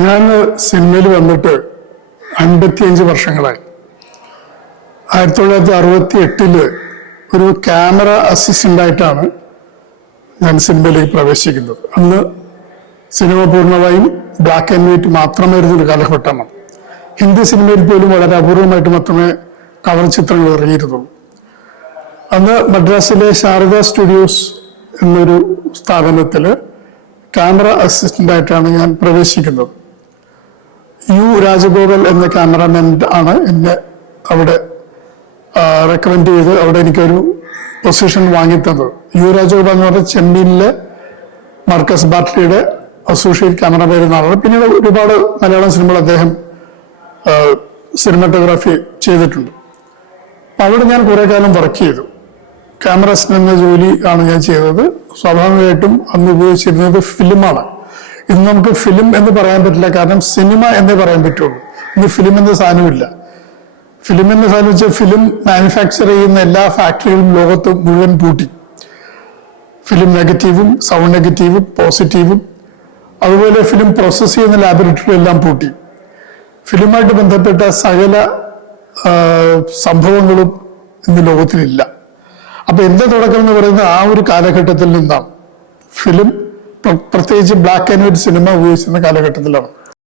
ഞാൻ സിനിമയിൽ വന്നിട്ട് 55 വർഷങ്ങളായി. 1968 ഒരു ക്യാമറ അസിസ്റ്റൻ്റായിട്ടാണ് ഞാൻ സിനിമയിലേക്ക് പ്രവേശിക്കുന്നത്. അന്ന് സിനിമ പൂർണ്ണമായും ബ്ലാക്ക് ആൻഡ് വൈറ്റ് മാത്രമായിരുന്നു ഒരു കാലഘട്ടമാണ്. ഹിന്ദി സിനിമയിൽ പോലും വളരെ അപൂർവമായിട്ട് മാത്രമേ കളർ ചിത്രങ്ങൾ ഇറങ്ങിയിരുന്നുള്ളൂ. അന്ന് മദ്രാസിലെ ശാരദ സ്റ്റുഡിയോസ് എന്നൊരു സ്ഥാപനത്തിൽ ക്യാമറ അസിസ്റ്റൻ്റായിട്ടാണ് ഞാൻ പ്രവേശിക്കുന്നത്. യു രാജഗോപാൽ എന്ന ക്യാമറാമാൻ ആണ് എന്നെ അവിടെ റെക്കമെൻഡ് ചെയ്ത് അവിടെ എനിക്കൊരു പൊസിഷൻ വാങ്ങിത്തന്നത്. യു രാജഗോപാൽ എന്ന് പറഞ്ഞാൽ ചെന്നൈയിലെ മാർക്കസ് ബാർട്ട്ലിയുടെ അസോസിയേറ്റ് ക്യാമറമാൻ എന്ന ആളാണ്. പിന്നീട് ഒരുപാട് മലയാളം സിനിമകൾ അദ്ദേഹം സിനിമാറ്റോഗ്രാഫി ചെയ്തിട്ടുണ്ട്. അപ്പം അവിടെ ഞാൻ കുറേ കാലം വർക്ക് ചെയ്തു. ക്യാമറ അസിസ്റ്റന്റ് എന്ന ജോലി ആണ് ഞാൻ ചെയ്തത്. സ്വാഭാവികമായിട്ടും അന്ന് ഉപയോഗിച്ചിരുന്നത് ഫിലിമാണ്. ഇന്ന് നമുക്ക് ഫിലിം എന്ന് പറയാൻ പറ്റില്ല, കാരണം സിനിമ എന്നേ പറയാൻ പറ്റുള്ളൂ. ഇന്ന് ഫിലിം എന്ന സാധനമില്ല. ഫിലിം എന്ന സാധനം വെച്ചാൽ ഫിലിം മാനുഫാക്ചർ ചെയ്യുന്ന എല്ലാ ഫാക്ടറികളും ലോകത്ത് മുഴുവൻ പൂട്ടി. ഫിലിം നെഗറ്റീവും സൗണ്ട് നെഗറ്റീവും പോസിറ്റീവും അതുപോലെ ഫിലിം പ്രോസസ് ചെയ്യുന്ന ലാബറട്ടറി എല്ലാം പൂട്ടി. ഫിലിമായിട്ട് ബന്ധപ്പെട്ട സകല സംഭവങ്ങളും ഇന്ന് ലോകത്തിലില്ല. അപ്പൊ എന്റെ തുടക്കം എന്ന് പറയുന്നത് ആ ഒരു കാലഘട്ടത്തിൽ നിന്നാണ്. ഫിലിം പ്രത്യേകിച്ച് ബ്ലാക്ക് ആൻഡ് വൈറ്റ് സിനിമ ഉപയോഗിച്ചിരുന്ന കാലഘട്ടത്തിലാണ്.